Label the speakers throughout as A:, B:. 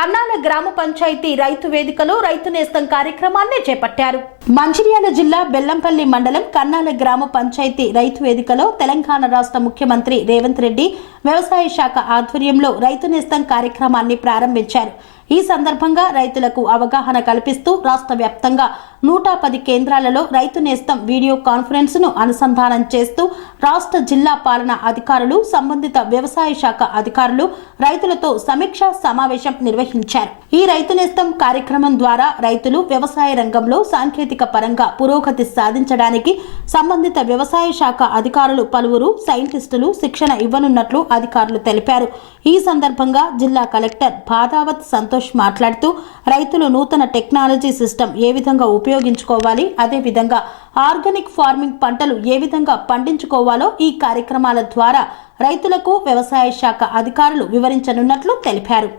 A: కన్నాల గ్రామ పంచాయతీ రైతు వేదికలో రైతు నేస్తం కార్యక్రమాన్ని చేపట్టారు. మంచిర్యాల జిల్లా బెల్లంపల్లి మండలం కన్నాల గ్రామ పంచాయతీ రైతు వేదికలో తెలంగాణ రాష్ట్ర ముఖ్యమంత్రి రేవంత్ రెడ్డి వ్యవసాయ శాఖ ఆధ్వర్యంలో రైతు నేస్తం కార్యక్రమాన్ని ప్రారంభించారు. ఈ సందర్భంగా రైతులకు అవగాహన కల్పిస్తూ రాష్ట్ర వ్యాప్తంగా నూట పది కేంద్రాలలో రైతు నేస్తం వీడియో కాన్ఫరెన్స్ను అనుసంధానం చేస్తూ రాష్ట్ర జిల్లా పాలన అధికారులు సంబంధిత వ్యవసాయ శాఖ అధికారులు రైతులతో సమీక్ష సమావేశం నిర్వహించారు. ఈ రైతు నేస్తం కార్యక్రమం ద్వారా రైతులు వ్యవసాయ రంగంలో సాంకేతిక పరంగా పురోగతి సాధించడానికి సంబంధిత వ్యవసాయ శాఖ అధికారులు పలువురు సైంటిస్టులు శిక్షణ ఇవ్వనున్నట్లు అధికారులు తెలిపారు. ఈ సందర్భంగా జిల్లా కలెక్టర్ బాదావత్ సంతోష్ మాట్లాడుతూ రైతులు నూతన టెక్నాలజీ సిస్టమ్ ఏ విధంగా ఉపయోగించుకోవాలి. అదే విధంగా ఆర్గానిక్ ఫార్మింగ్ పంటలు ఏ విధంగా పండించుకోవాలో ఈ కార్యక్రమాల ద్వారా రైతులకు వ్యవసాయ శాఖ అధికారులు వివరించనున్నట్లు తెలిపారు.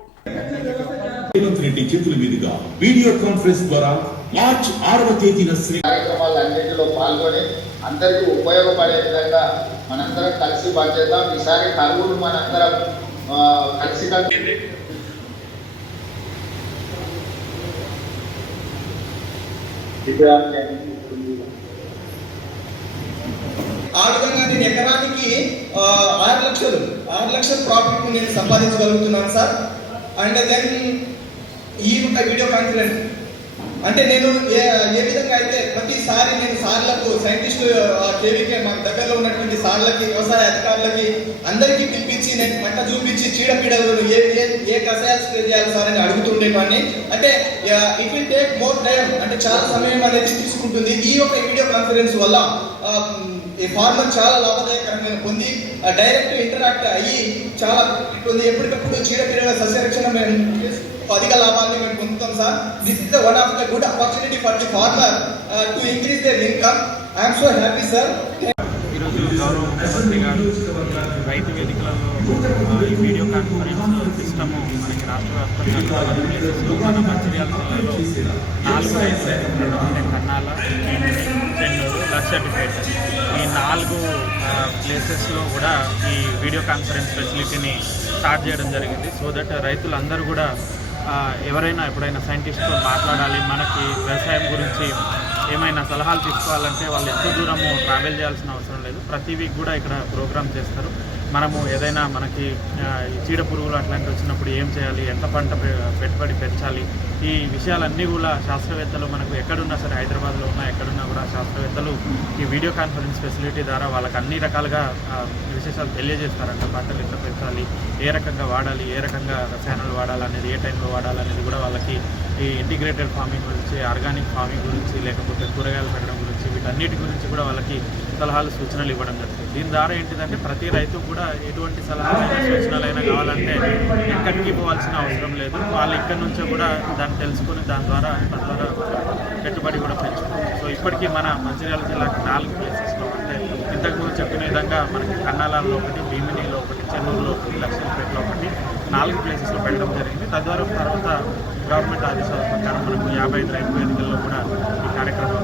B: రేవంత్ రెడ్డి చేతుల మీదుగా వీడియో కాన్ఫరెన్స్ ద్వారా మార్చ్ ఆరవ తేదీన శ్రీ
C: కార్యక్రమాలన్నింటిలో పాల్గొని అందరికీ ఉపయోగపడే విధంగా మనందరం కలిసి పనిచేద్దాం. ఈసారి కరువును మనందరం కలిసి కలిసి
D: ఆ విధంగా నేను ఎకరానికి ఆరు లక్షలు ఆరు లక్షల ప్రాఫిట్ నేను సంపాదించగలుగుతున్నాను సార్. అండ్ దెన్ ఈ ఒక వీడియో కాన్ఫరెన్స్ అంటే నేను ఏ ఏ విధంగా అయితే ప్రతిసారి నేను సార్లకు సైంటిస్టు కేవీకే మా దగ్గరలో ఉన్నటువంటి సార్లకి వ్యవసాయ అధికారులకి అందరికీ పిలిపించి నేను పంట చూపించి చీడపీడలను ఏ ఏ ఏ కషాయాలు స్ప్రే చేయాలి సార్ అని అడుగుతుండేవాడిని. అంటే it will take more time అంటే చాలా సమయం అనేది తీసుకుంటుంది. ఈ యొక్క వీడియో కాన్ఫరెన్స్ వల్ల ఈ ఫార్మర్ చాలా లాభదాయకరంగా పొంది డైరెక్ట్ ఇంటరాక్ట్ అయ్యి చాలా పొంది ఎప్పటికప్పుడు చీడపీడల సస్యరక్షణ మేము పదిగా అధిక లాభాన్ని మేము పొందుతాం sir. This is the one of the good opportunity for the farmer to increase their income I'm so happy sir
E: రైతు వేదికలలో ఈ వీడియో కాన్ఫరెన్స్ సిస్టమ్ మనకి రాష్ట్ర వ్యాప్తంగా నాలుగు ప్లేసెస్లో మన మంచిర్యాల జిల్లాలో నాలుగు రైతు అంటే కన్నాల చెన్నూరు లక్షపేట ఈ నాలుగు ప్లేసెస్లో కూడా ఈ వీడియో కాన్ఫరెన్స్ ఫెసిలిటీని స్టార్ట్ చేయడం జరిగింది. సో దట్ రైతులందరూ కూడా ఎవరైనా ఎప్పుడైనా సైంటిస్ట్తో మాట్లాడాలి మనకి వ్యవసాయం గురించి ఏమైనా సలహాలు తీసుకోవాలంటే వాళ్ళు ఎంత దూరము ట్రావెల్ చేయాల్సిన అవసరం ప్రతి వీక్ కూడా ఇక్కడ ప్రోగ్రామ్ చేస్తారు. మనము ఏదైనా మనకి చీడ పురుగులు అట్లాంటివి వచ్చినప్పుడు ఏం చేయాలి ఎంత పంట పె- పెట్టుబడి పెంచాలి ఈ విషయాలన్నీ కూడా శాస్త్రవేత్తలు మనకు ఎక్కడున్నా సరే హైదరాబాద్లో ఉన్నా ఎక్కడున్నా కూడా శాస్త్రవేత్తలు ఈ వీడియో కాన్ఫరెన్స్ ఫెసిలిటీ ద్వారా వాళ్ళకి అన్ని రకాలుగా విశేషాలు తెలియజేస్తారంట. పంటలు ఎట్లా పెంచాలి ఏ రకంగా వాడాలి ఏ రకంగా రసాయనాలు వాడాలి అనేది ఏ టైంలో వాడాలి అనేది కూడా వాళ్ళకి ఈ ఇంటిగ్రేటెడ్ ఫార్మింగ్ గురించి ఆర్గానిక్ ఫార్మింగ్ గురించి లేకపోతే కూరగాయలు పెట్టడం గురించి వీటన్నిటి గురించి కూడా వాళ్ళకి సలహాలు సూచనలు ఇవ్వడం జరుగుతుంది. దీని ద్వారా ఏంటిదంటే ప్రతి రైతు కూడా ఎటువంటి సలహాలైనా సూచనలైనా కావాలంటే ఎక్కడికి పోవాల్సిన అవసరం లేదు. వాళ్ళు ఇక్కడి నుంచే కూడా దాన్ని తెలుసుకొని దాని ద్వారా తద్వారా పెట్టుబడి కూడా పెంచుకోవచ్చు సో ఇప్పటికీ మన మంచిర్యాల జిల్లాకి నాలుగు ప్లేసెస్లో అంటే ఇంతకుముందు చెప్పిన విధంగా మనకి కన్నాలలో ఒకటి భీమినిలో ఒకటి చెన్నూరులో ఒకటి లక్ష్మీపేటలో ఒకటి నాలుగు ప్లేసెస్లో పెట్టడం జరిగింది. తద్వారా తర్వాత గవర్నమెంట్ ఆదేశాల ప్రకారం మనకు యాభై ఐదు రైతు వేదికల్లో కూడా ఈ కార్యక్రమం